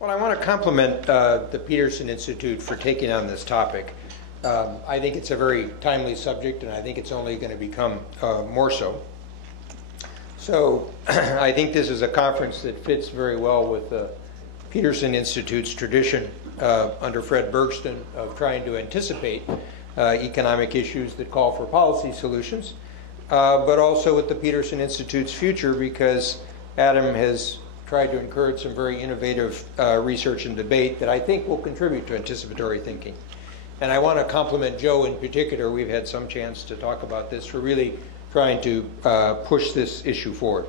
Well, I want to compliment the Peterson Institute for taking on this topic. I think it's a very timely subject, and I think it's only going to become more so. So I think this is a conference that fits very well with the Peterson Institute's tradition under Fred Bergston of trying to anticipate economic issues that call for policy solutions, but also with the Peterson Institute's future, because Adam has tried to encourage some very innovative research and debate that I think will contribute to anticipatory thinking. And I want to compliment Joe in particular. We've had some chance to talk about this, for really trying to push this issue forward.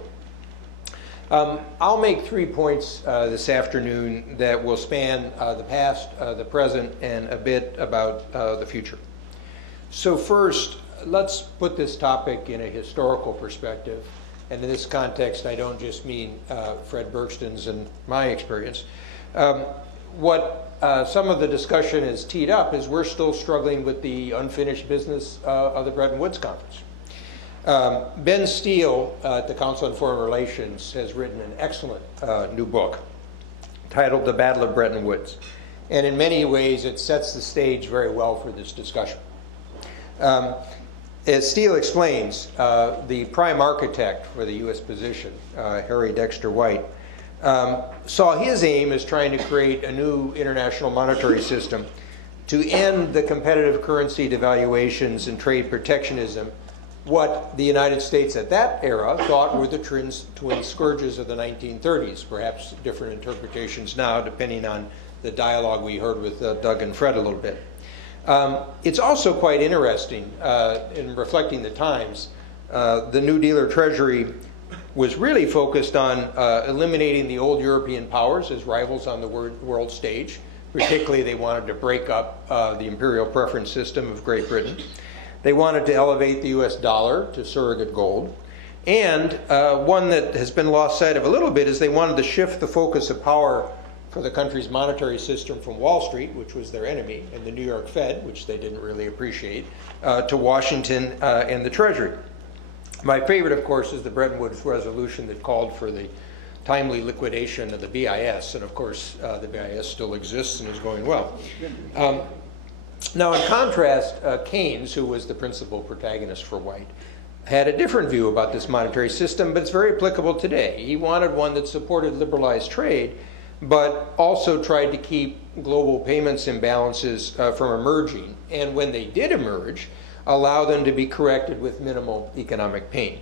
I'll make 3 points this afternoon that will span the past, the present, and a bit about the future. So first, let's put this topic in a historical perspective. And in this context, I don't just mean Fred Bergston's and my experience. What some of the discussion has teed up is we're still struggling with the unfinished business of the Bretton Woods Conference. Ben Steele at the Council on Foreign Relations has written an excellent new book titled The Battle of Bretton Woods. And in many ways, it sets the stage very well for this discussion. As Steele explains, the prime architect for the U.S. position, Harry Dexter White, saw his aim as trying to create a new international monetary system to end the competitive currency devaluations and trade protectionism, what the United States at that era thought were the twin scourges of the 1930s, perhaps different interpretations now depending on the dialogue we heard with Doug and Fred a little bit. It's also quite interesting in reflecting the times. The New Deal or Treasury was really focused on eliminating the old European powers as rivals on the world stage. Particularly, they wanted to break up the imperial preference system of Great Britain. They wanted to elevate the US dollar to surrogate gold. And one that has been lost sight of a little bit is they wanted to shift the focus of power for the country's monetary system from Wall Street, which was their enemy, and the New York Fed, which they didn't really appreciate, to Washington and the Treasury. My favorite, of course, is the Bretton Woods resolution that called for the timely liquidation of the BIS, and of course, the BIS still exists and is going well. Now, in contrast, Keynes, who was the principal protagonist for White, had a different view about this monetary system, but it's very applicable today. He wanted one that supported liberalized trade, but also tried to keep global payments imbalances from emerging, and when they did emerge, allow them to be corrected with minimal economic pain.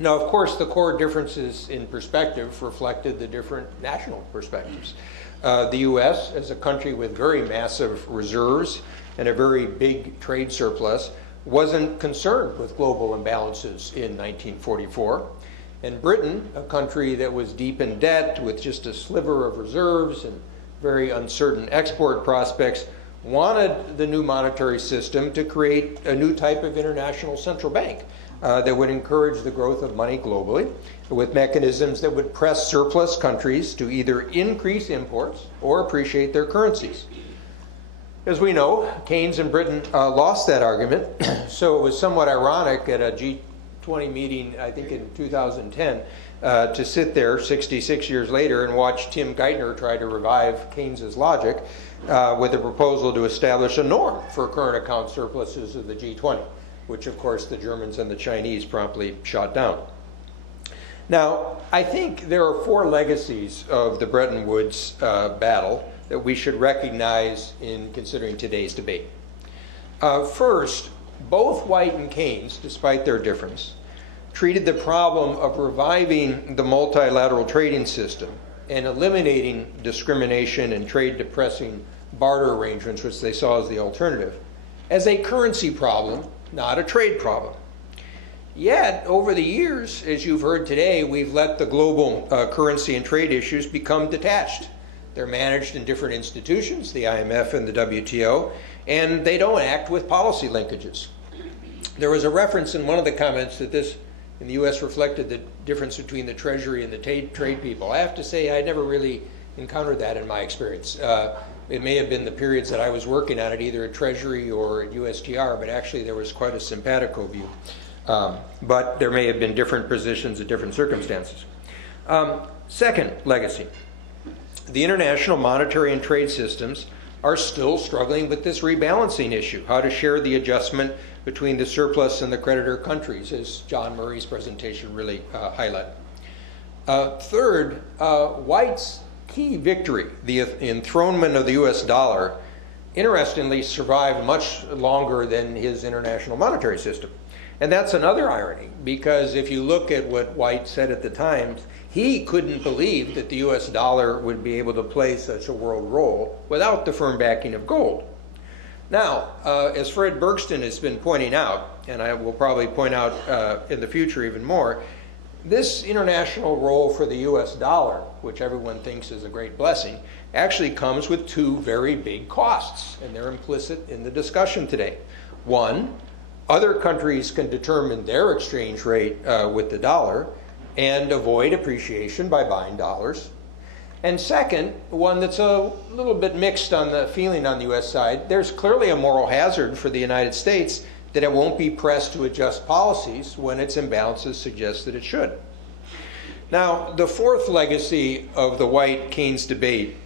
Now, of course, the core differences in perspective reflected the different national perspectives. The US, as a country with very massive reserves and a very big trade surplus, wasn't concerned with global imbalances in 1944. And Britain, a country that was deep in debt with just a sliver of reserves and very uncertain export prospects, wanted the new monetary system to create a new type of international central bank that would encourage the growth of money globally with mechanisms that would press surplus countries to either increase imports or appreciate their currencies. As we know, Keynes and Britain lost that argument, so it was somewhat ironic at a G-20 meeting, I think in 2010, to sit there 66 years later and watch Tim Geithner try to revive Keynes's logic with a proposal to establish a norm for current account surpluses of the G-20, which of course the Germans and the Chinese promptly shot down. Now, I think there are 4 legacies of the Bretton Woods battle that we should recognize in considering today's debate. First, both White and Keynes, despite their difference, treated the problem of reviving the multilateral trading system and eliminating discrimination and trade-depressing barter arrangements, which they saw as the alternative, as a currency problem, not a trade problem. Yet, over the years, as you've heard today, we've let the global currency and trade issues become detached. They're managed in different institutions, the IMF and the WTO, and they don't act with policy linkages. There was a reference in one of the comments that this in the US reflected the difference between the Treasury and the trade people. I have to say I never really encountered that in my experience. It may have been the periods that I was working on it, either at Treasury or at USTR, but actually there was quite a simpatico view. But there may have been different positions at different circumstances. Second legacy. the international monetary and trade systems are still struggling with this rebalancing issue, how to share the adjustment between the surplus and the creditor countries, as John Murray's presentation really highlighted. Third, White's key victory, the enthronement of the US dollar, interestingly survived much longer than his international monetary system. And that's another irony, because if you look at what White said at the time, he couldn't believe that the US dollar would be able to play such a world role without the firm backing of gold. Now, as Fred Bergston has been pointing out, and I will probably point out in the future even more, this international role for the US dollar, which everyone thinks is a great blessing, actually comes with two very big costs, and they're implicit in the discussion today. One, other countries can determine their exchange rate with the dollar and avoid appreciation by buying dollars. And second, one that's a little bit mixed on the feeling on the US side, there's clearly a moral hazard for the United States that it won't be pressed to adjust policies when its imbalances suggest that it should. Now, the fourth legacy of the White-Keynes debate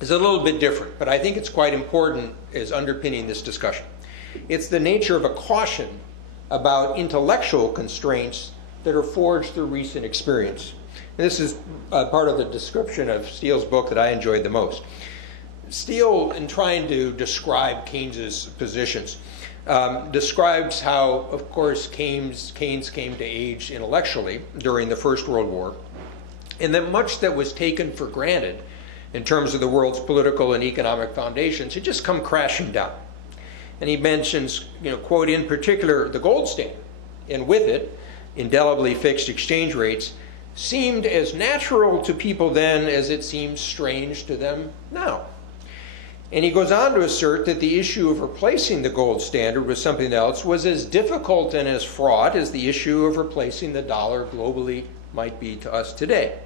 is a little bit different, but I think it's quite important as underpinning this discussion. It's the nature of a caution about intellectual constraints that are forged through recent experience. And this is part of the description of Steele's book that I enjoyed the most. Steele, in trying to describe Keynes's positions, describes how, of course, Keynes came to age intellectually during the First World War, and that much that was taken for granted in terms of the world's political and economic foundations had just come crashing down. And he mentions, quote, in particular, the gold standard, and with it, indelibly fixed exchange rates, seemed as natural to people then as it seems strange to them now. And he goes on to assert that the issue of replacing the gold standard with something else was as difficult and as fraught as the issue of replacing the dollar globally might be to us today.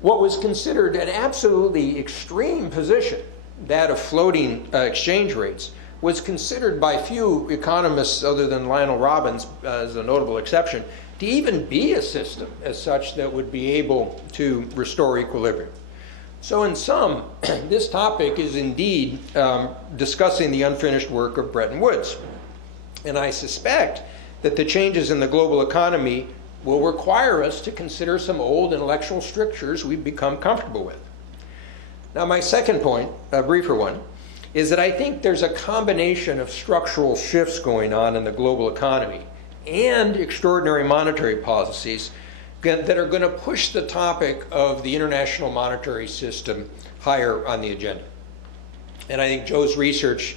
What was considered an absolutely extreme position, that of floating exchange rates, was considered by few economists other than Lionel Robbins as a notable exception to even be a system as such that would be able to restore equilibrium. So in sum, this topic is indeed discussing the unfinished work of Bretton Woods. And I suspect that the changes in the global economy will require us to consider some old intellectual strictures we've become comfortable with. Now, my second point, a briefer one, is that I think there's a combination of structural shifts going on in the global economy and extraordinary monetary policies that are going to push the topic of the international monetary system higher on the agenda. And I think Joe's research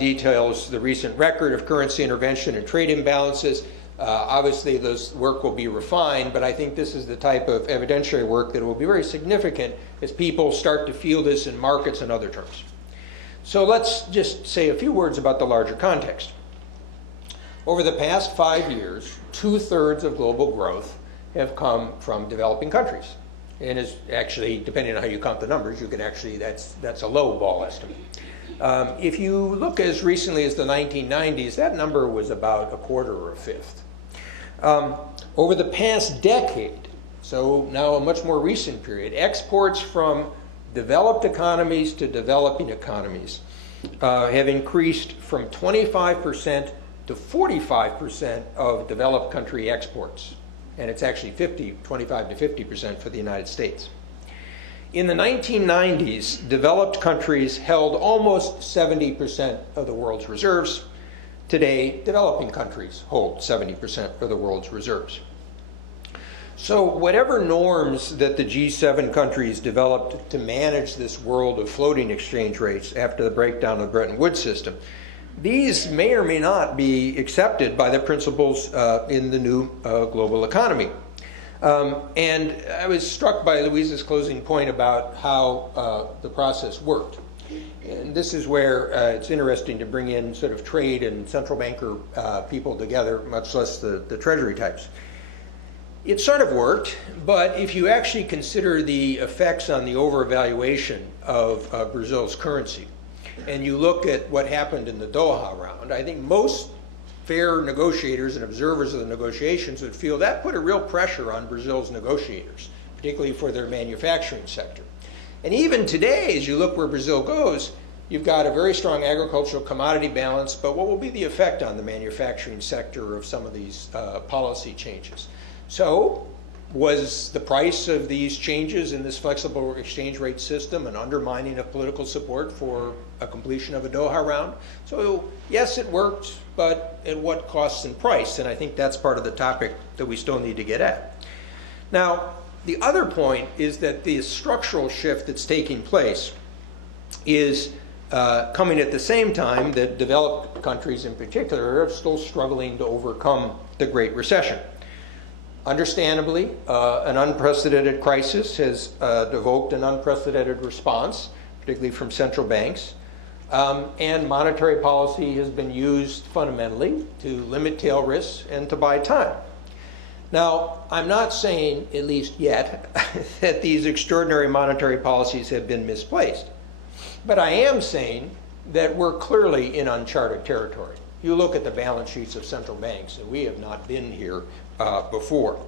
details the recent record of currency intervention and trade imbalances. Obviously, this work will be refined, but I think this is the type of evidentiary work that will be very significant as people start to feel this in markets and other terms. So let's just say a few words about the larger context. Over the past 5 years, 2/3 of global growth have come from developing countries. And is actually, depending on how you count the numbers, you can actually, that's a low ball estimate. If you look as recently as the 1990s, that number was about a quarter or a fifth. Over the past decade, so now a much more recent period, exports from developed economies to developing economies have increased from 25% to 45% of developed country exports. And it's actually 25 to 50% for the United States. In the 1990s, developed countries held almost 70% of the world's reserves. Today, developing countries hold 70% of the world's reserves. So whatever norms that the G7 countries developed to manage this world of floating exchange rates after the breakdown of the Bretton Woods system, these may or may not be accepted by the principles in the new global economy. And I was struck by Luiz's closing point about how the process worked. And this is where it's interesting to bring in sort of trade and central banker people together, much less the treasury types. It sort of worked, but if you actually consider the effects on the overvaluation of Brazil's currency, and you look at what happened in the Doha round, I think most fair negotiators and observers of the negotiations would feel that put a real pressure on Brazil's negotiators, particularly for their manufacturing sector. And even today, as you look where Brazil goes, you've got a very strong agricultural commodity balance, but what will be the effect on the manufacturing sector of some of these policy changes? So, was the price of these changes in this flexible exchange rate system an undermining of political support for a completion of a Doha round? So, yes, it worked, but at what cost and price? And I think that's part of the topic that we still need to get at. Now, the other point is that the structural shift that's taking place is coming at the same time that developed countries in particular are still struggling to overcome the Great Recession. Understandably, an unprecedented crisis has evoked an unprecedented response, particularly from central banks. And monetary policy has been used fundamentally to limit tail risks and to buy time. Now, I'm not saying, at least yet, that these extraordinary monetary policies have been misplaced. But I am saying that we're clearly in uncharted territory. You look at the balance sheets of central banks, and we have not been here before.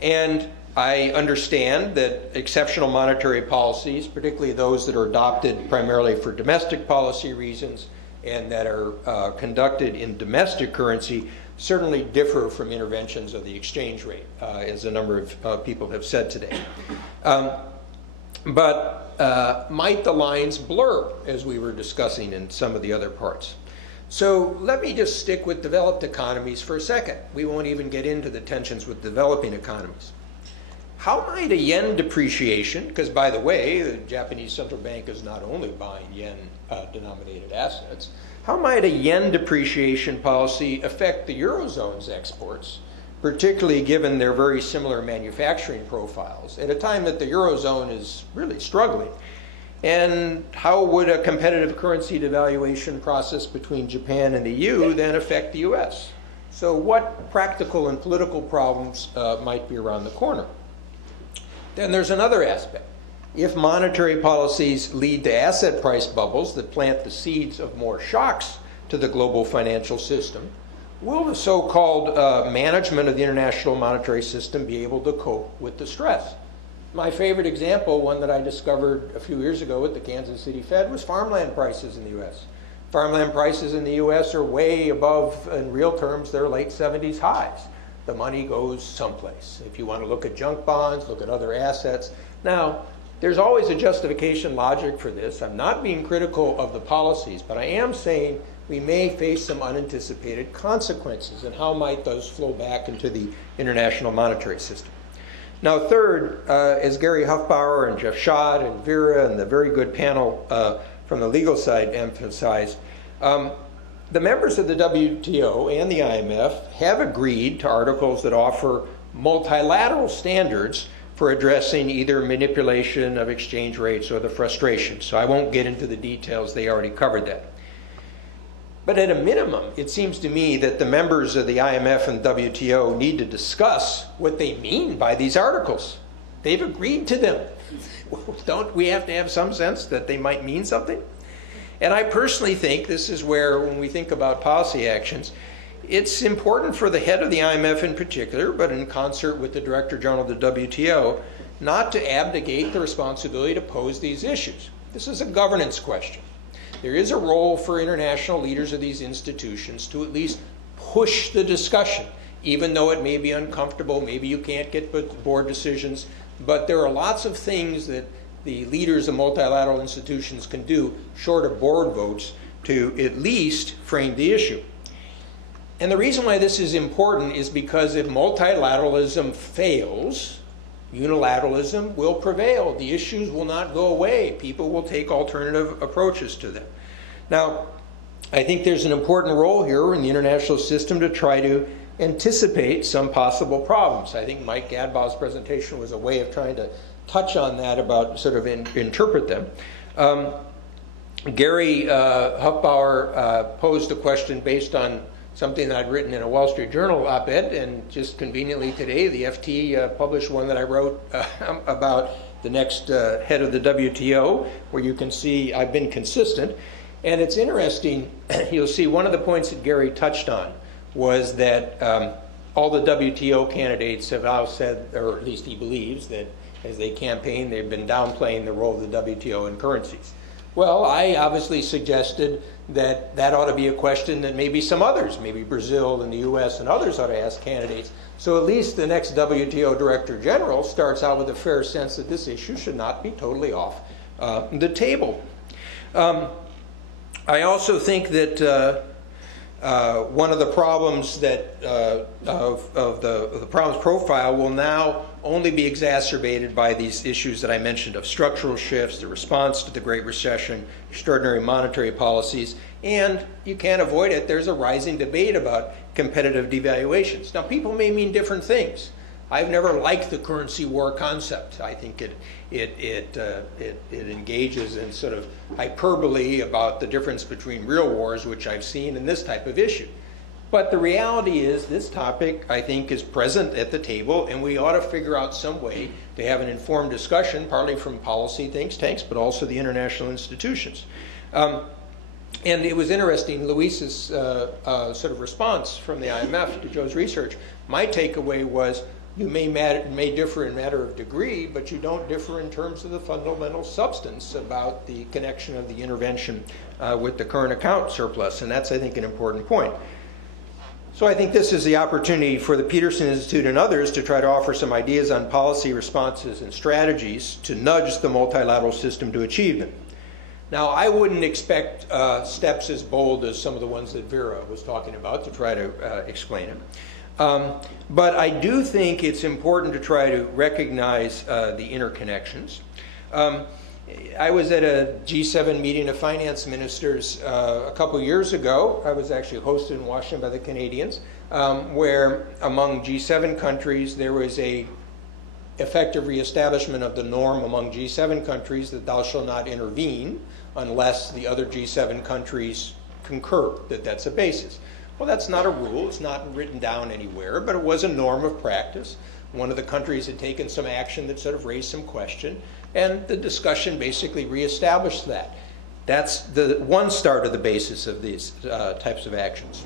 And I understand that exceptional monetary policies, particularly those that are adopted primarily for domestic policy reasons and that are conducted in domestic currency, certainly differ from interventions of the exchange rate, as a number of people have said today. But might the lines blur, as we were discussing in some of the other parts? So let me just stick with developed economies for a second. We won't even get into the tensions with developing economies. How might a yen depreciation, because by the way, the Japanese central bank is not only buying yen-denominated assets, how might a yen depreciation policy affect the Eurozone's exports, particularly given their very similar manufacturing profiles, at a time that the Eurozone is really struggling? And how would a competitive currency devaluation process between Japan and the EU then affect the US? So what practical and political problems might be around the corner? Then there's another aspect. If monetary policies lead to asset price bubbles that plant the seeds of more shocks to the global financial system, will the so-called management of the international monetary system be able to cope with the stress? My favorite example, one that I discovered a few years ago at the Kansas City Fed, was farmland prices in the U.S. Farmland prices in the U.S. are way above, in real terms, their late 70s highs. The money goes someplace. If you want to look at junk bonds, look at other assets. Now, there's always a justification logic for this. I'm not being critical of the policies, but I am saying we may face some unanticipated consequences, and how might those flow back into the international monetary system? Now, third, as Gary Hufbauer and Jeff Schott and Vera and the very good panel from the legal side emphasized, the members of the WTO and the IMF have agreed to articles that offer multilateral standards for addressing either manipulation of exchange rates or the frustration. So I won't get into the details, they already covered that. But at a minimum, it seems to me that the members of the IMF and WTO need to discuss what they mean by these articles. They've agreed to them. Don't we have to have some sense that they might mean something? And I personally think this is where, when we think about policy actions, it's important for the head of the IMF in particular, but in concert with the Director General of the WTO, not to abdicate the responsibility to pose these issues. This is a governance question. There is a role for international leaders of these institutions to at least push the discussion, even though it may be uncomfortable, maybe you can't get board decisions, but there are lots of things that the leaders of multilateral institutions can do, short of board votes, to at least frame the issue. And the reason why this is important is because if multilateralism fails, unilateralism will prevail. The issues will not go away. People will take alternative approaches to them. Now, I think there's an important role here in the international system to try to anticipate some possible problems. I think Mike Gadbaugh's presentation was a way of trying to touch on that, about sort of interpret them. Gary Hufbauer posed a question based on something that I'd written in a Wall Street Journal op-ed, and just conveniently today, the FT published one that I wrote about the next head of the WTO, where you can see I've been consistent. And it's interesting, you'll see one of the points that Gary touched on was that all the WTO candidates have now said, or at least he believes, that as they campaign, they've been downplaying the role of the WTO in currencies. Well, I obviously suggested that that ought to be a question that maybe some others, maybe Brazil and the US and others, ought to ask candidates. So at least the next WTO Director General starts out with a fair sense that this issue should not be totally off the table. I also think that one of the problems that of the problems profile will now only be exacerbated by these issues that I mentioned of structural shifts, the response to the Great Recession, extraordinary monetary policies, and you can't avoid it, there's a rising debate about competitive devaluations. Now, people may mean different things. I've never liked the currency war concept. I think it engages in sort of hyperbole about the difference between real wars, which I've seen, and this type of issue. But the reality is this topic, I think, is present at the table, and we ought to figure out some way to have an informed discussion, partly from policy think tanks, but also the international institutions. And it was interesting, Luis's sort of response from the IMF to Joe's research. My takeaway was, you may differ in matter of degree, but you don't differ in terms of the fundamental substance about the connection of the intervention with the current account surplus, and that's, I think, an important point. So I think this is the opportunity for the Peterson Institute and others to try to offer some ideas on policy responses and strategies to nudge the multilateral system to achieve them. Now, I wouldn't expect steps as bold as some of the ones that Vera was talking about to try to explain it. But I do think it's important to try to recognize the interconnections. I was at a G7 meeting of finance ministers a couple years ago. I was actually hosted in Washington by the Canadians, where among G7 countries there was a effective reestablishment of the norm among G7 countries that thou shalt not intervene unless the other G7 countries concur that that's a basis. Well, that's not a rule. It's not written down anywhere, but it was a norm of practice. One of the countries had taken some action that sort of raised some question, and the discussion basically reestablished that. That's the one start of the basis of these types of actions.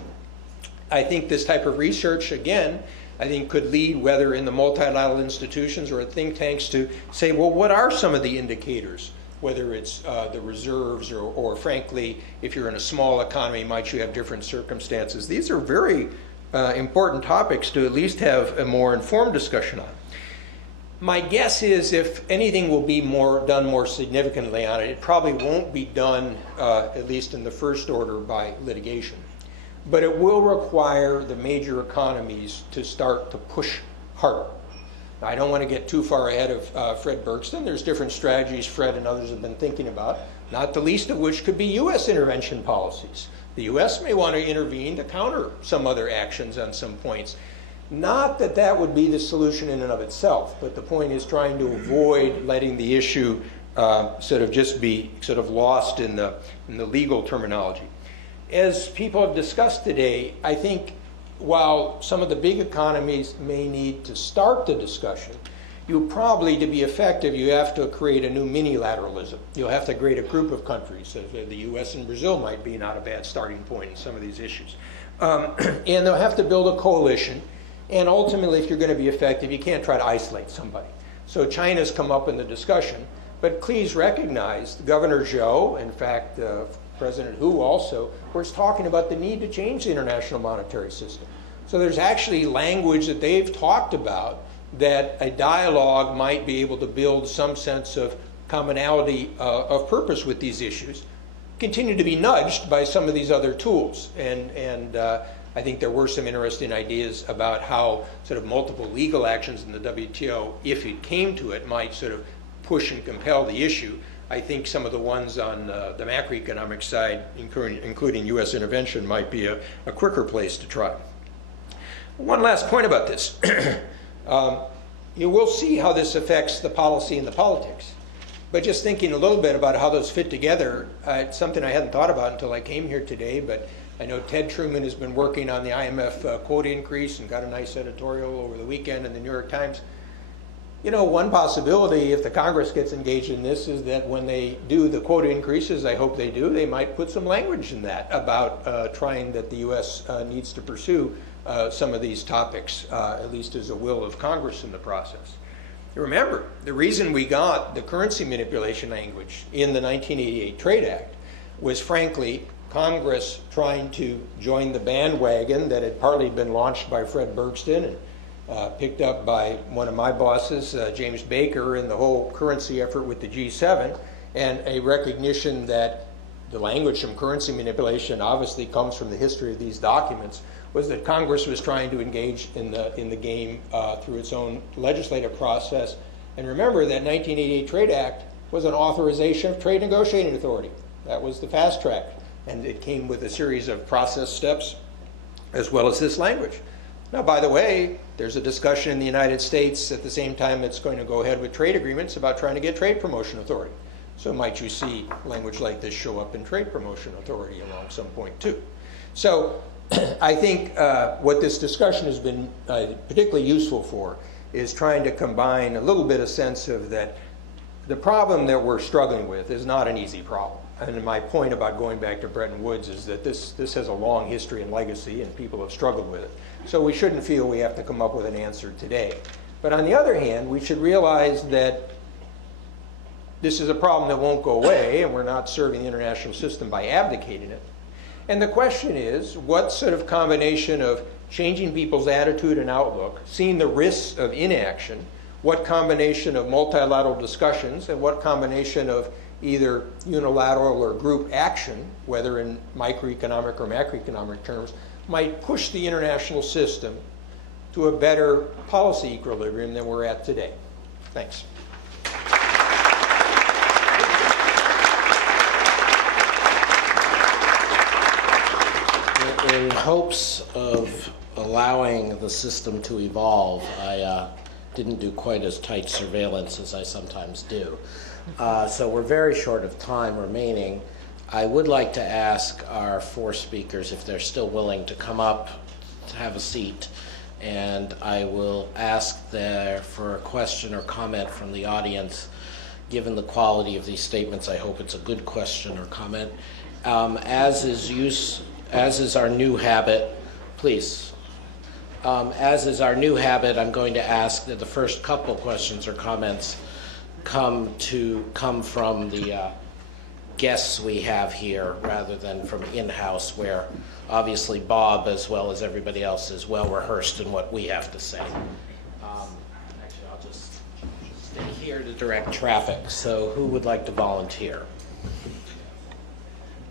I think this type of research, again, I think could lead, whether in the multilateral institutions or at think tanks, to say, well, what are some of the indicators? Whether it's the reserves or frankly, if you're in a small economy, might you have different circumstances? These are very important topics to at least have a more informed discussion on. My guess is if anything will be done more significantly on it, it probably won't be done, at least in the first order, by litigation. But it will require the major economies to start to push harder. I don't want to get too far ahead of Fred Bergston. There's different strategies Fred and others have been thinking about, not the least of which could be U.S. intervention policies. The U.S. may want to intervene to counter some other actions on some points. Not that that would be the solution in and of itself, but the point is trying to avoid letting the issue sort of just be sort of lost in the legal terminology. As people have discussed today, I think while some of the big economies may need to start the discussion, you probably, to be effective, you have to create a new mini-lateralism. You'll have to create a group of countries. So the US and Brazil might be not a bad starting point in some of these issues. And they'll have to build a coalition. And ultimately, if you're going to be effective, you can't try to isolate somebody. So China's come up in the discussion. But please recognize Governor Zhou, in fact, President Hu also, was talking about the need to change the international monetary system. So there's actually language that they've talked about that a dialogue might be able to build some sense of commonality of purpose with these issues, continue to be nudged by some of these other tools. And I think there were some interesting ideas about how sort of multiple legal actions in the WTO, if it came to it, might sort of push and compel the issue. I think some of the ones on the macroeconomic side, including U.S. intervention, might be a quicker place to try. One last point about this. You will see how this affects the policy and the politics. But just thinking a little bit about how those fit together, it's something I hadn't thought about until I came here today, but I know Ted Truman has been working on the IMF quota increase and got a nice editorial over the weekend in the New York Times. You know, one possibility, if the Congress gets engaged in this, is that when they do the quota increases, I hope they do, they might put some language in that about trying that the U.S. Needs to pursue some of these topics, at least as a will of Congress in the process. Remember, the reason we got the currency manipulation language in the 1988 Trade Act was, frankly, Congress trying to join the bandwagon that had partly been launched by Fred Bergston and picked up by one of my bosses, James Baker, in the whole currency effort with the G7, and a recognition that the language from currency manipulation obviously comes from the history of these documents, was that Congress was trying to engage in the game through its own legislative process. And remember that 1988 Trade Act was an authorization of trade negotiating authority. That was the fast track. And it came with a series of process steps as well as this language. Now, by the way, there's a discussion in the United States at the same time it's going to go ahead with trade agreements about trying to get trade promotion authority. So might you see language like this show up in trade promotion authority along some point too. So I think what this discussion has been particularly useful for is trying to combine a little bit of sense of that the problem that we're struggling with is not an easy problem. And my point about going back to Bretton Woods is that this has a long history and legacy, and people have struggled with it. So we shouldn't feel we have to come up with an answer today. But on the other hand, we should realize that this is a problem that won't go away, and we're not serving the international system by abdicating it. And the question is, what sort of combination of changing people's attitude and outlook, seeing the risks of inaction, what combination of multilateral discussions, and what combination of either unilateral or group action, whether in microeconomic or macroeconomic terms, might push the international system to a better policy equilibrium than we're at today. Thanks. In hopes of allowing the system to evolve, I didn't do quite as tight surveillance as I sometimes do. So we're very short of time remaining. I would like to ask our four speakers if they're still willing to come up, to have a seat, and I will ask there for a question or comment from the audience. Given the quality of these statements, I hope it's a good question or comment. As is our new habit, please. As is our new habit, I'm going to ask that the first couple questions or comments come from the guests we have here rather than from in-house, where obviously Bob, as well as everybody else, is well rehearsed in what we have to say. Actually, I'll just stay here to direct traffic. So who would like to volunteer?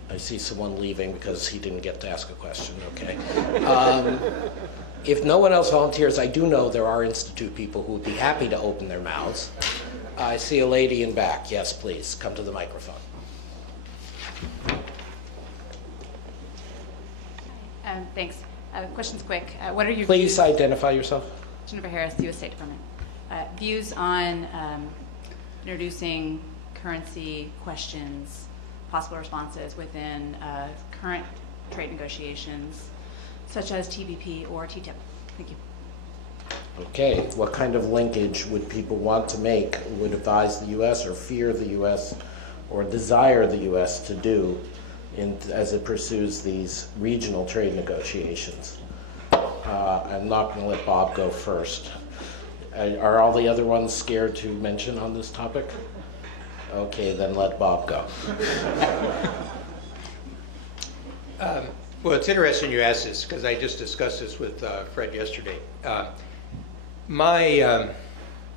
I see someone leaving because he didn't get to ask a question. Okay. If no one else volunteers, I do know there are Institute people who would be happy to open their mouths. I see a lady in back. Yes, please, come to the microphone. Thanks. Question's quick. What are your Please identify yourself. Jennifer Harris, U.S. State Department. Views on introducing currency questions, possible responses within current trade negotiations, such as TPP or TTIP? Thank you. Okay. What kind of linkage would people want to make, would advise the U.S. or fear the U.S. or desire the U.S. to do as it pursues these regional trade negotiations? I'm not going to let Bob go first. Are all the other ones scared to mention on this topic? Okay, then let Bob go. Well, it's interesting you ask this, because I just discussed this with Fred yesterday.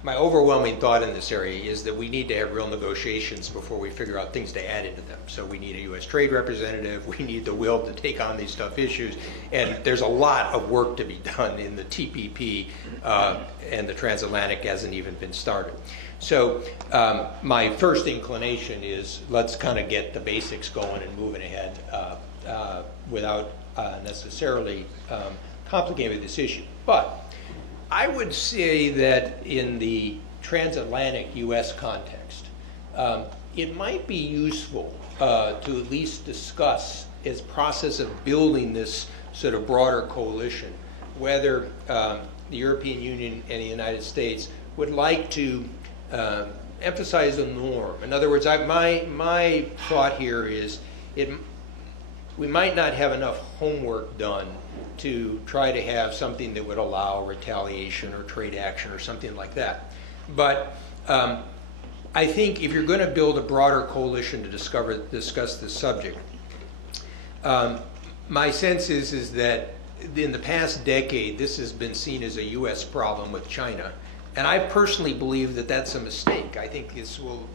My overwhelming thought in this area is that we need to have real negotiations before we figure out things to add into them. So we need a U.S. trade representative, we need the will to take on these tough issues, and there's a lot of work to be done in the TPP, and the transatlantic hasn't even been started. So my first inclination is let's kind of get the basics going and moving ahead without necessarily complicating this issue. But I would say that in the transatlantic U.S. context, it might be useful to at least discuss as process of building this sort of broader coalition, whether the European Union and the United States would like to emphasize a norm. In other words, my thought here is we might not have enough homework done to try to have something that would allow retaliation or trade action or something like that. But I think if you're going to build a broader coalition to discuss this subject, my sense is that in the past decade, this has been seen as a U.S. problem with China. And I personally believe that that's a mistake. I think this will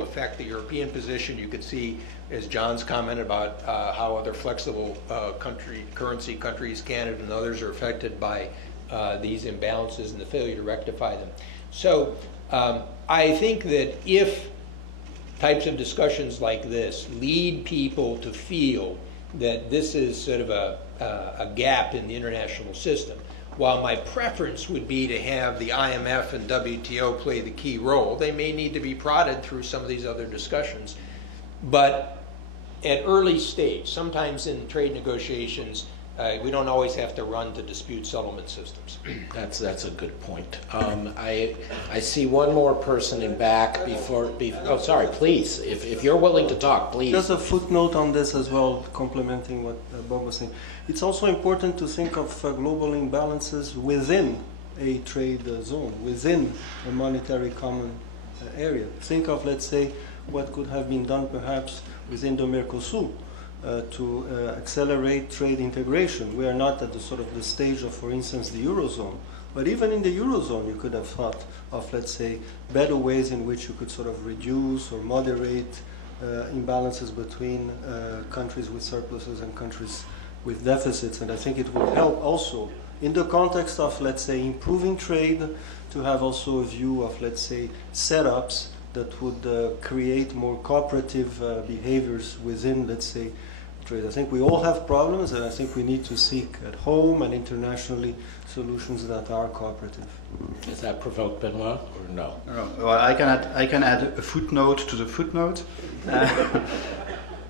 affect the European position. You could see, as John's commented about how other flexible currency countries, Canada and others, are affected by these imbalances and the failure to rectify them. So I think that if types of discussions like this lead people to feel that this is sort of a gap in the international system, while my preference would be to have the IMF and WTO play the key role, they may need to be prodded through some of these other discussions. But at early stage, sometimes in trade negotiations, we don't always have to run to dispute settlement systems. That's a good point. I see one more person in back before oh, sorry, please. If you're willing to talk, please. Just a footnote on this as well, complementing what Bob was saying. It's also important to think of global imbalances within a trade zone, within a monetary common area. Think of, let's say, what could have been done perhaps within the Mercosur to accelerate trade integration. We are not at the sort of the stage of, for instance, the Eurozone. But even in the Eurozone, you could have thought of, let's say, better ways in which you could sort of reduce or moderate imbalances between countries with surpluses and countries with deficits. And I think it will help also in the context of, let's say, improving trade, to have also a view of, let's say, setups that would create more cooperative behaviors within, let's say, trade. I think we all have problems, and I think we need to seek at home and internationally solutions that are cooperative. Does that provoke Benoit or no? No. Well, I can add a footnote to the footnote.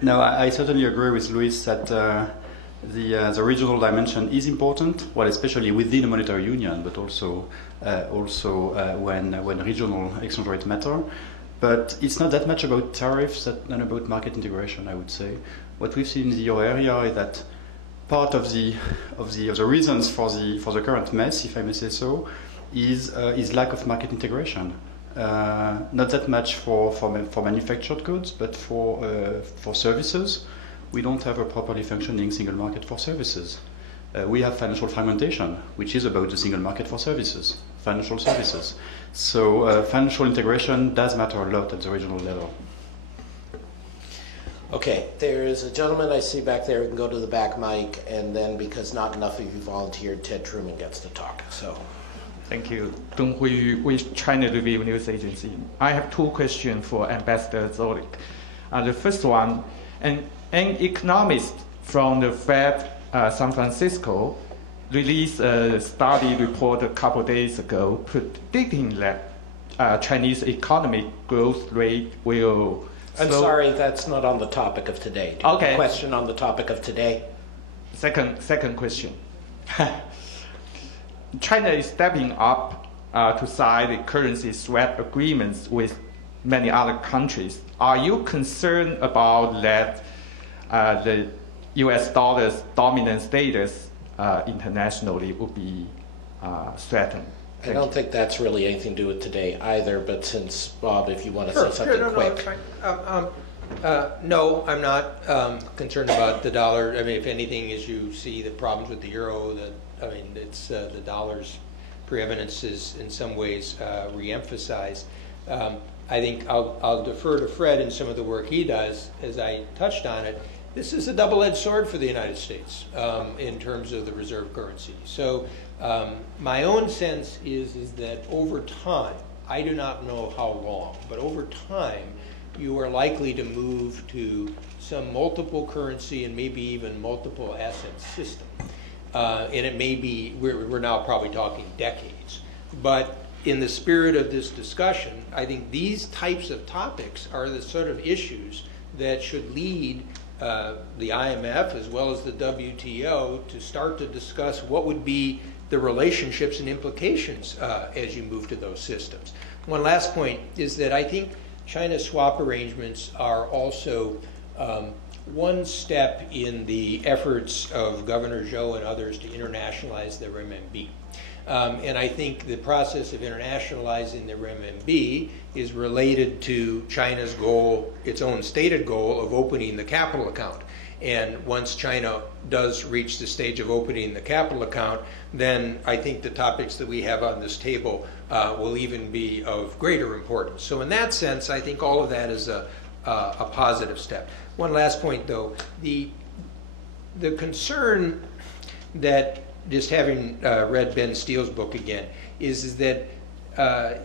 No, I certainly agree with Luiz that the regional dimension is important, well, especially within the monetary union, but also when regional exchange rates matter. But it's not that much about tariffs than about market integration, I would say. What we've seen in the euro area is that part of the reasons for the current mess, if I may say so, is lack of market integration. Not that much for manufactured goods, but for services. We don't have a properly functioning single market for services. We have financial fragmentation, which is about the single market for services, financial services. So financial integration does matter a lot at the regional level. Okay, there is a gentleman I see back there who can go to the back mic, and then because not enough of you volunteered, Ted Truman gets to talk. So, thank you. Dong Hui with China Review News Agency. I have two questions for Ambassador Zoellick. The first one, an economist from the Fed San Francisco released a study report a couple of days ago predicting that Chinese economic growth rate will I'm sorry, that's not on the topic of today. Do you have a question on the topic of today? Second question. China is stepping up to sign the currency swap agreements with many other countries. Are you concerned about that the U.S. dollar's dominant status internationally will be threatened? I don't think that's really anything to do with today either, but since, Bob, if you want to say something quick. No, I'm not concerned about the dollar. I mean, if anything, as you see the problems with the euro, it's the dollar's preeminence is in some ways re-emphasized. I think I'll defer to Fred in some of the work he does, as I touched on it. This is a double-edged sword for the United States in terms of the reserve currency. So my own sense is that over time, I do not know how long, but over time, you are likely to move to some multiple currency and maybe even multiple asset system. And it may be, we're now probably talking decades. But in the spirit of this discussion, I think these types of topics are the sort of issues that should lead the IMF as well as the WTO to start to discuss what would be the relationships and implications as you move to those systems. One last point is that I think China swap arrangements are also one step in the efforts of Governor Zhou and others to internationalize the renminbi. And I think the process of internationalizing the renminbi is related to China's goal, its own stated goal of opening the capital account. And once China does reach the stage of opening the capital account, then I think the topics that we have on this table will even be of greater importance. So in that sense, I think all of that is a positive step. One last point, though. The concern that, just having read Ben Steele's book again, is that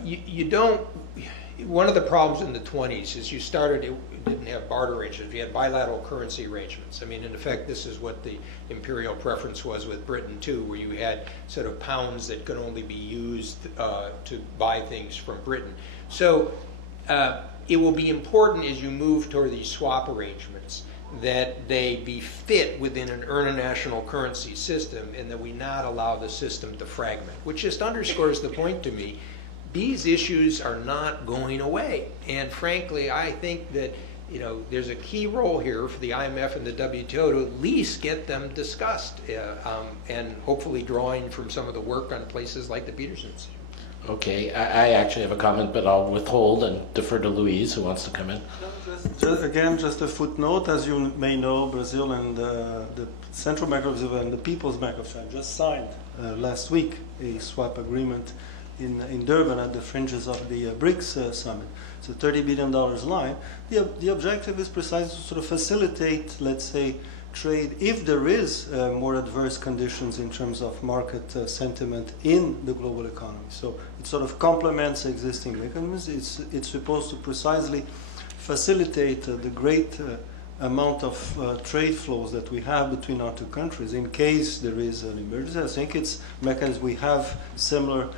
you don't, one of the problems in the 20s is you didn't have barter arrangements, you had bilateral currency arrangements. I mean, in effect, this is what the imperial preference was with Britain too, where you had sort of pounds that could only be used to buy things from Britain. So it will be important as you move toward these swap arrangements that they be fit within an international currency system and that we not allow the system to fragment, which just underscores the point to me. These issues are not going away. And frankly, I think that there's a key role here for the IMF and the WTO to at least get them discussed and hopefully drawing from some of the work on places like the Peterson Institute. Okay, I actually have a comment, but I'll withhold and defer to Luiz, who wants to come in. Just a footnote. As you may know, Brazil and the Central Bank of Brazil and the People's Bank of China just signed last week a swap agreement in Durban at the fringes of the BRICS summit. It's a $30 billion line. The objective is precisely to sort of facilitate, let's say, trade if there is more adverse conditions in terms of market sentiment in the global economy. So it sort of complements existing mechanisms. It's supposed to precisely facilitate the great amount of trade flows that we have between our two countries in case there is an emergency. I think it's mechanisms. We have similar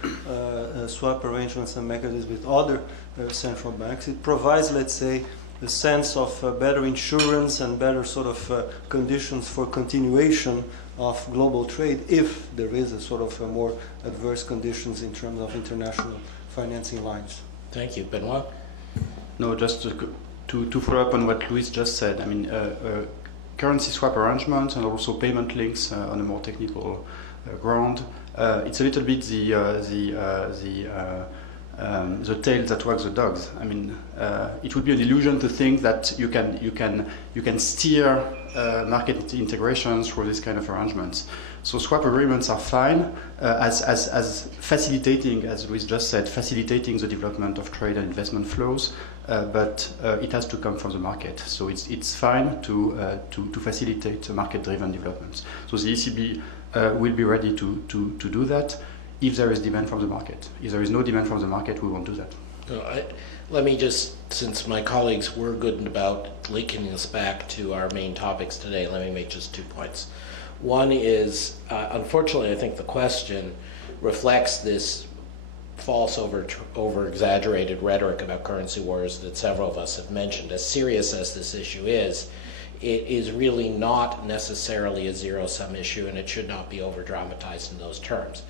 swap arrangements and mechanisms with other central banks. It provides, let's say, a sense of better insurance and better sort of conditions for continuation of global trade if there is a sort of more adverse conditions in terms of international financing lines. Thank you. Benoit? No, just to follow up on what Luiz just said, I mean, currency swap arrangements and also payment links on a more technical ground. It's a little bit the tail that wags the dogs. I mean, it would be an illusion to think that you can steer market integrations through this kind of arrangements. So swap agreements are fine as facilitating, as Luiz just said, facilitating the development of trade and investment flows. But it has to come from the market. So it's fine to facilitate market-driven developments. So the ECB will be ready to do that if there is demand from the market. If there is no demand from the market, we won't do that. Let me just, since my colleagues were good about linking us back to our main topics today, let me make just 2 points. One is, unfortunately, I think the question reflects this false, over-exaggerated rhetoric about currency wars that several of us have mentioned. As serious as this issue is, it is really not necessarily a zero-sum issue, and it should not be over-dramatized in those terms.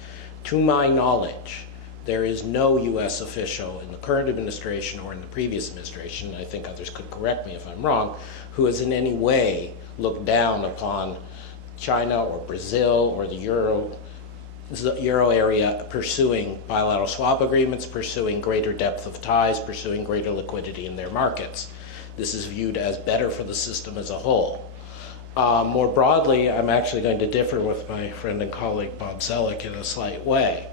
To my knowledge, there is no U.S. official in the current administration or in the previous administration, and I think others could correct me if I'm wrong, who has in any way looked down upon China or Brazil or the Euro area pursuing bilateral swap agreements, pursuing greater depth of ties, pursuing greater liquidity in their markets. This is viewed as better for the system as a whole. More broadly, I'm actually going to differ with my friend and colleague Bob Zoellick in a slight way,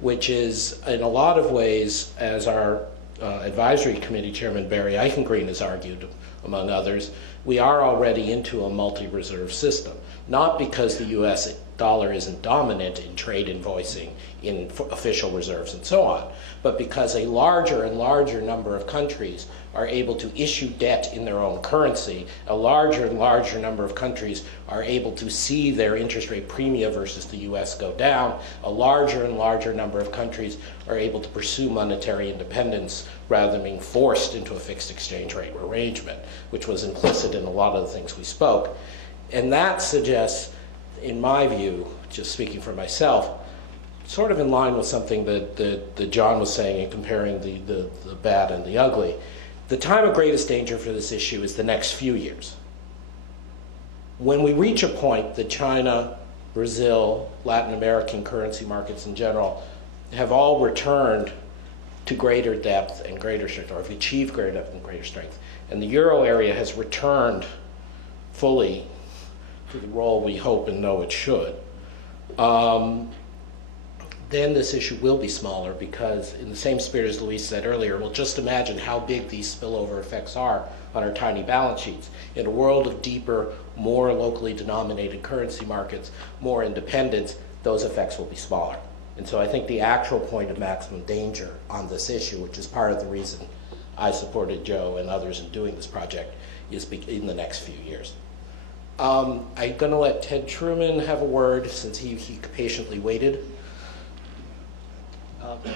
which is, in a lot of ways, as our advisory committee chairman Barry Eichengreen has argued, among others, we are already into a multi-reserve system, not because the U.S. dollar isn't dominant in trade invoicing, in official reserves and so on, but because a larger and larger number of countries are able to issue debt in their own currency, a larger and larger number of countries are able to see their interest rate premia versus the U.S. go down, a larger and larger number of countries are able to pursue monetary independence rather than being forced into a fixed exchange rate arrangement, which was implicit in a lot of the things we spoke. And that suggests, in my view, just speaking for myself, sort of in line with something that John was saying in comparing the bad and the ugly. The time of greatest danger for this issue is the next few years. When we reach a point that China Brazil, Latin American currency markets in general, have all returned to greater depth and greater strength, or have achieved greater depth and greater strength. And the euro area has returned fully to the role we hope and know it should. Then this issue will be smaller because, in the same spirit as Luis said earlier, well, just imagine how big these spillover effects are on our tiny balance sheets. In a world of deeper, more locally denominated currency markets, more independence, those effects will be smaller. And so I think the actual point of maximum danger on this issue, which is part of the reason I supported Joe and others in doing this project, is in the next few years. I'm going to let Ted Truman have a word since he patiently waited.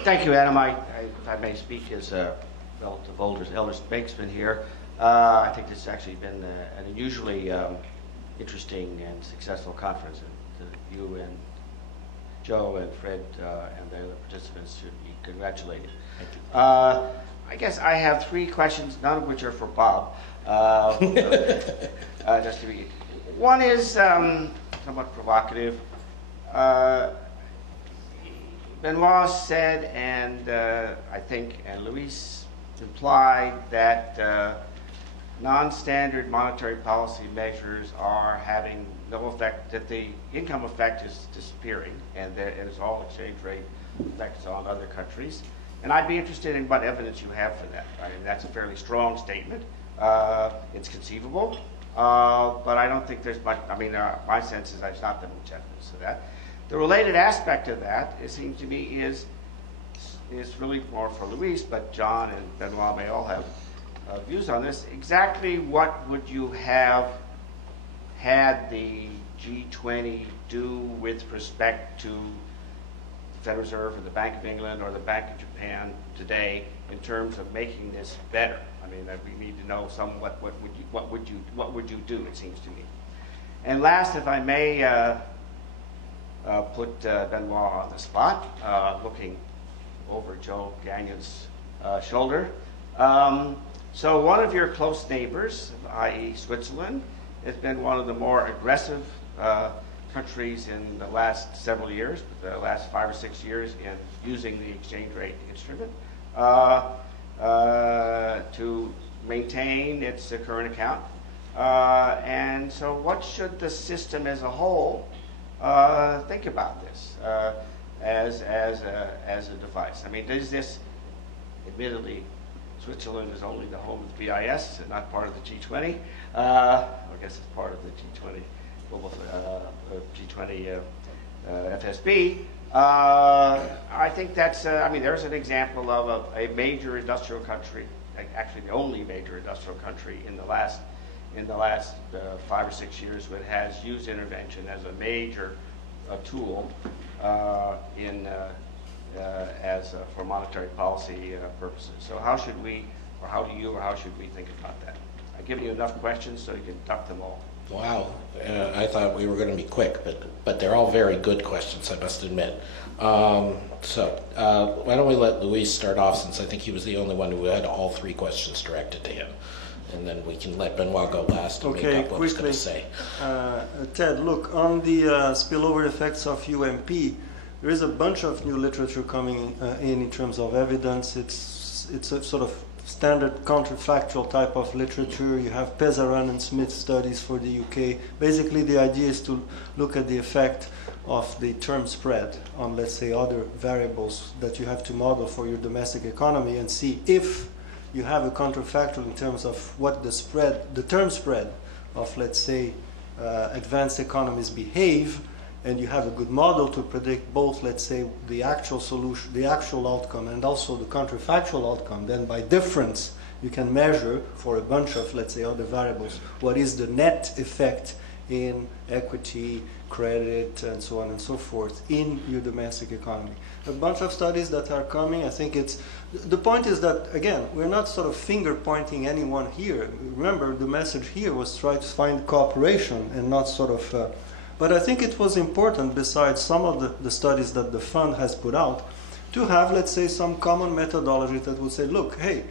Thank you, Adam. If I may speak as a relative elder statesman here, I think this has actually been an unusually interesting and successful conference, and you and Joe and Fred and the other participants should be congratulated. Thank you. I guess I have 3 questions, none of which are for Bob. Just to be, one is somewhat provocative. Benoit said, and I think, and Luis implied, that non-standard monetary policy measures are having no effect, that the income effect is disappearing, and there is all exchange rate effects on other countries. And I'd be interested in what evidence you have for that. I mean, that's a fairly strong statement. It's conceivable, but I don't think there's much, I mean, my sense is there's not that much evidence of that. The related aspect of that, it seems to me, is really more for Luis, but John and Benoit may all have views on this. Exactly what would you have had the G20 do with respect to the Federal Reserve or the Bank of England or the Bank of Japan today in terms of making this better? I mean, we need to know somewhat what would you do, it seems to me. And last, if I may put Benoit on the spot, looking over Joe Gagnon's shoulder. So one of your close neighbors, i.e. Switzerland, has been one of the more aggressive countries in the last several years, the last 5 or 6 years, in using the exchange rate instrument to maintain its current account. And so what should the system as a whole think about this as a device? I mean, does this, admittedly, Switzerland is only the home of the PIIE and not part of the G20. I guess it's part of the G20 global G20 FSB. I think that's. I mean, there's an example of a major industrial country, actually the only major industrial country in the last 5 or 6 years, that has used intervention as a major tool for monetary policy purposes. So how should we, or how do you, or how should we think about that? I've given you enough questions so you can duck them all. Wow, I thought we were going to be quick, but they're all very good questions, I must admit. So why don't we let Luis start off, since I think he was the only one who had all 3 questions directed to him. And then we can let Benoit go last and make up what he's going to say. Ted, look, on the spillover effects of UMP, there is a bunch of new literature coming in terms of evidence. It's a sort of standard counterfactual type of literature. You have Pesaran and Smith studies for the UK. Basically, the idea is to look at the effect of the term spread on, let's say, other variables that you have to model for your domestic economy, and see if you have a counterfactual in terms of what the term spread of, let's say, advanced economies behave, and you have a good model to predict both, let's say, the actual solution, the actual outcome, and also the counterfactual outcome. Then by difference, you can measure for a bunch of, let's say, other variables, what is the net effect in equity, credit, and so on and so forth in your domestic economy. A bunch of studies that are coming. I think the point is that, again, we're not sort of finger pointing anyone here. Remember, the message here was try to find cooperation and not sort of, but I think it was important, besides some of the studies that the fund has put out, to have, let's say, some common methodology that would say, look, hey,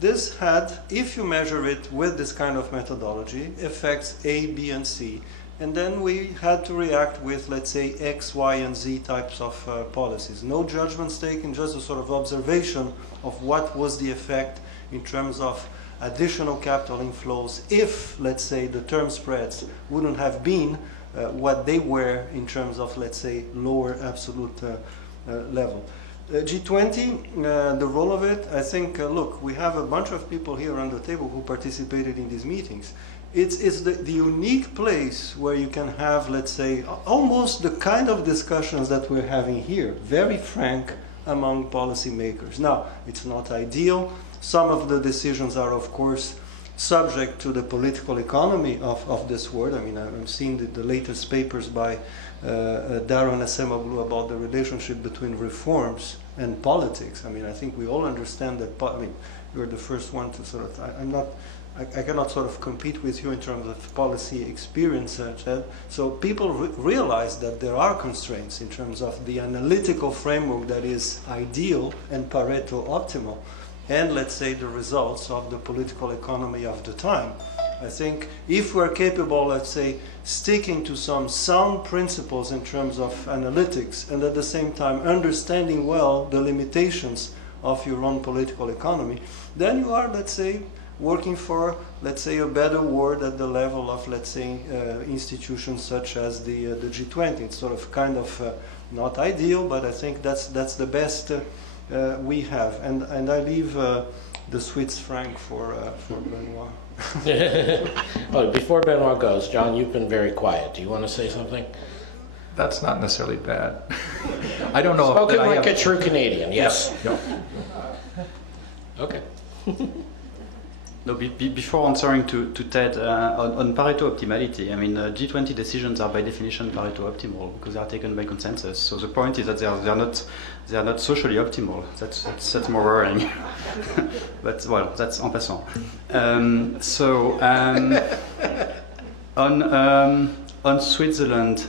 this had, if you measure it with this kind of methodology, affects A, B, and C. and then we had to react with, let's say, X, Y, and Z types of policies. No judgments taken, just a sort of observation of what was the effect in terms of additional capital inflows if, let's say, the term spreads wouldn't have been what they were in terms of, let's say, lower absolute level. G20, the role of it, I think, look, we have a bunch of people here on the table who participated in these meetings. It's the unique place where you can have, let's say, almost the kind of discussions that we're having here, very frank among policymakers. Now, it's not ideal. Some of the decisions are, of course, subject to the political economy of this world. I mean, I'm seeing the latest papers by Darren Asemoglu about the relationship between reforms and politics. I mean, I think we all understand that. I mean, you're the first one to sort of. I cannot sort of compete with you in terms of policy experience, Chad. So people realize that there are constraints in terms of the analytical framework that is ideal and Pareto optimal, and let's say the results of the political economy of the time. I think if we're capable, let's say, sticking to some sound principles in terms of analytics, and at the same time understanding well the limitations of your own political economy, then you are, let's say, working for, let's say, a better world at the level of, let's say, institutions such as the G20. It's sort of kind of not ideal, but I think that's the best we have. And I leave the Swiss franc for Benoit. Well, before Benoit goes, John, you've been very quiet. Do you want to say something? That's not necessarily bad. I don't know. Spoken like a true Canadian, yes. No. Okay. No, before answering to Ted on Pareto optimality, I mean, G20 decisions are by definition Pareto optimal because they are taken by consensus. So the point is that they are not socially optimal. That's more worrying. But well, that's en passant. On Switzerland.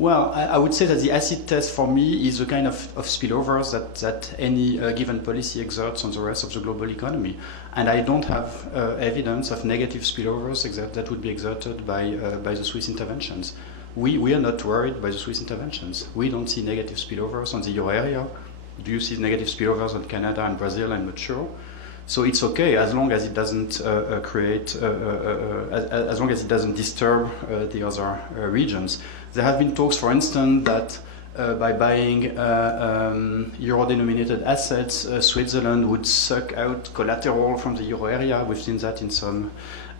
Well, I would say that the acid test for me is a kind of spillovers that any given policy exerts on the rest of the global economy. And I don't have evidence of negative spillovers that would be exerted by the Swiss interventions. We are not worried by the Swiss interventions. We don't see negative spillovers on the euro area. Do you see negative spillovers on Canada and Brazil? I'm not sure. So it's okay as long as it doesn't as long as it doesn't disturb the other regions. There have been talks, for instance, that by buying euro-denominated assets, Switzerland would suck out collateral from the euro area. We've seen that in some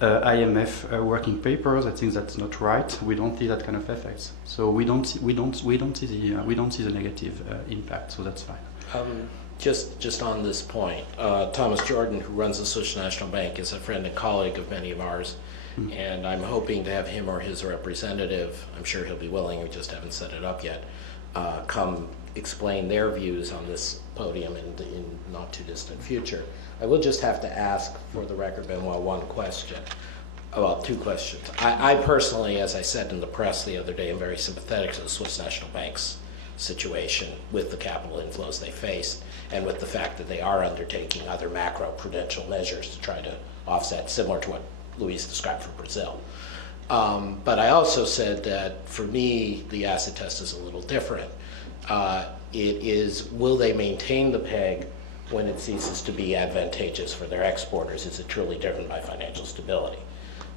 IMF working papers. I think that's not right. We don't see that kind of effects. So we don't see the negative impact. So that's fine. Just on this point, Thomas Jordan, who runs the Swiss National Bank, is a friend and colleague of many of ours, and I'm hoping to have him or his representative, I'm sure he'll be willing, we just haven't set it up yet, come explain their views on this podium in not too distant future. I will just have to ask, for the record, Benoit, one question. Well, two questions. I personally, as I said in the press the other day, am very sympathetic to the Swiss National Bank's situation with the capital inflows they faced and with the fact that they are undertaking other macro-prudential measures to try to offset, similar to what Luiz described for Brazil. But I also said that for me, the acid test is a little different. It is, will they maintain the peg when it ceases to be advantageous for their exporters? Is it truly driven by financial stability?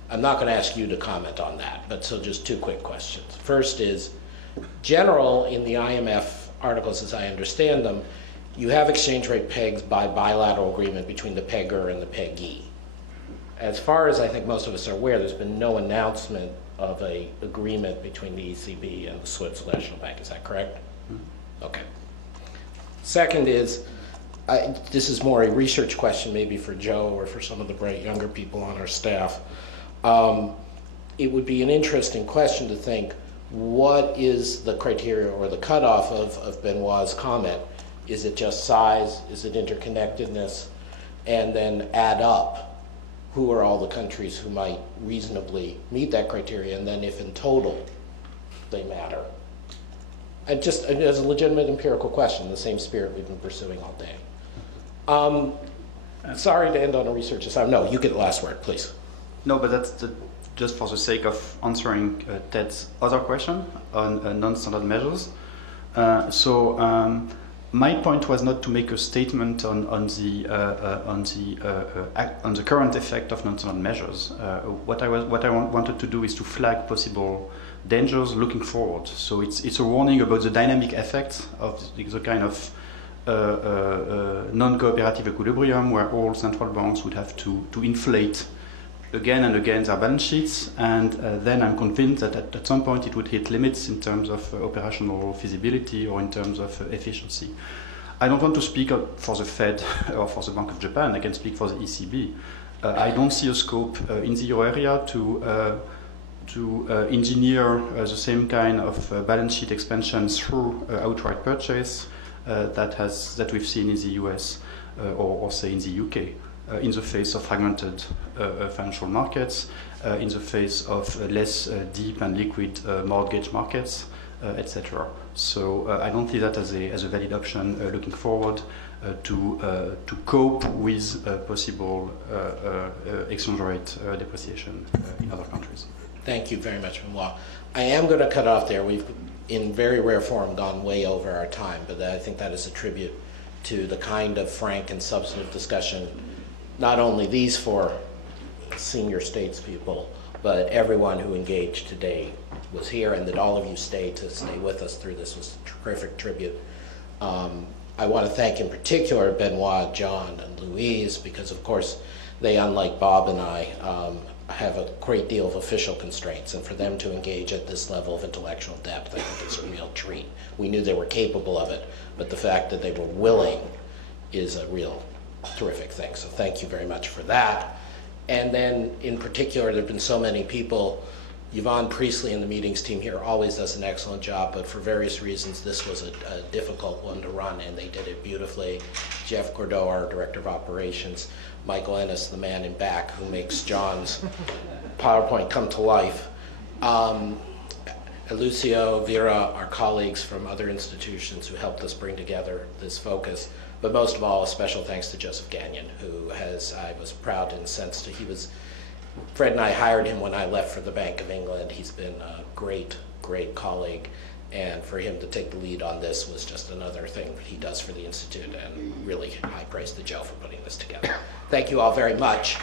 I'm not going to ask you to comment on that, but so just two quick questions. First is, general in the IMF articles, as I understand them, you have exchange rate pegs by bilateral agreement between the pegger and the peggee. As far as I think most of us are aware, there's been no announcement of an agreement between the ECB and the Swiss National Bank. Is that correct? Okay. Second is, this is more a research question maybe for Joe or for some of the bright younger people on our staff. It would be an interesting question to think, what is the criteria or the cutoff of Benoit's comment? Is it just size? Is it interconnectedness? And then add up who are all the countries who might reasonably meet that criteria, and then if in total they matter. And just as a legitimate empirical question, the same spirit we've been pursuing all day. Sorry to end on a research assignment. No, you get the last word, please. No, but that's just for the sake of answering Ted's other question on non-standard measures. My point was not to make a statement on the current effect of non-standard measures. What I wanted to do is to flag possible dangers looking forward. So it's a warning about the dynamic effects of the kind of non-cooperative equilibrium where all central banks would have to inflate again and again their balance sheets, and then I'm convinced that at some point it would hit limits in terms of operational feasibility or in terms of efficiency. I don't want to speak for the Fed or for the Bank of Japan. I can speak for the ECB. I don't see a scope in the euro area to engineer the same kind of balance sheet expansion through outright purchase that we've seen in the US or say in the UK. In the face of fragmented financial markets, in the face of less deep and liquid mortgage markets, etc. So I don't see that as a valid option looking forward to cope with possible exchange rate depreciation in other countries. Thank you very much, Benoit. I am going to cut off there. We've, in very rare form, gone way over our time, but I think that is a tribute to the kind of frank and substantive discussion not only these four senior statespeople, but everyone who engaged today was here, and that all of you stay with us through this was a terrific tribute. I want to thank in particular Benoit, John, and Louise, because of course they, unlike Bob and I, have a great deal of official constraints, and for them to engage at this level of intellectual depth, I think is a real treat. We knew they were capable of it, but the fact that they were willing is a real terrific thing. So thank you very much for that. And then in particular, there have been so many people. Yvonne Priestley and the meetings team here always does an excellent job, but for various reasons this was a difficult one to run, and they did it beautifully. Jeff Gordeau, our Director of Operations, Michael Ennis, the man in back who makes John's PowerPoint come to life. Lucio, Vera, our colleagues from other institutions who helped us bring together this focus. But most of all, a special thanks to Joseph Gagnon, who I was proud and sensed Fred and I hired him when I left for the Bank of England. He's been a great, great colleague, and for him to take the lead on this was just another thing that he does for the Institute, and really high praise to Joe for putting this together. Thank you all very much.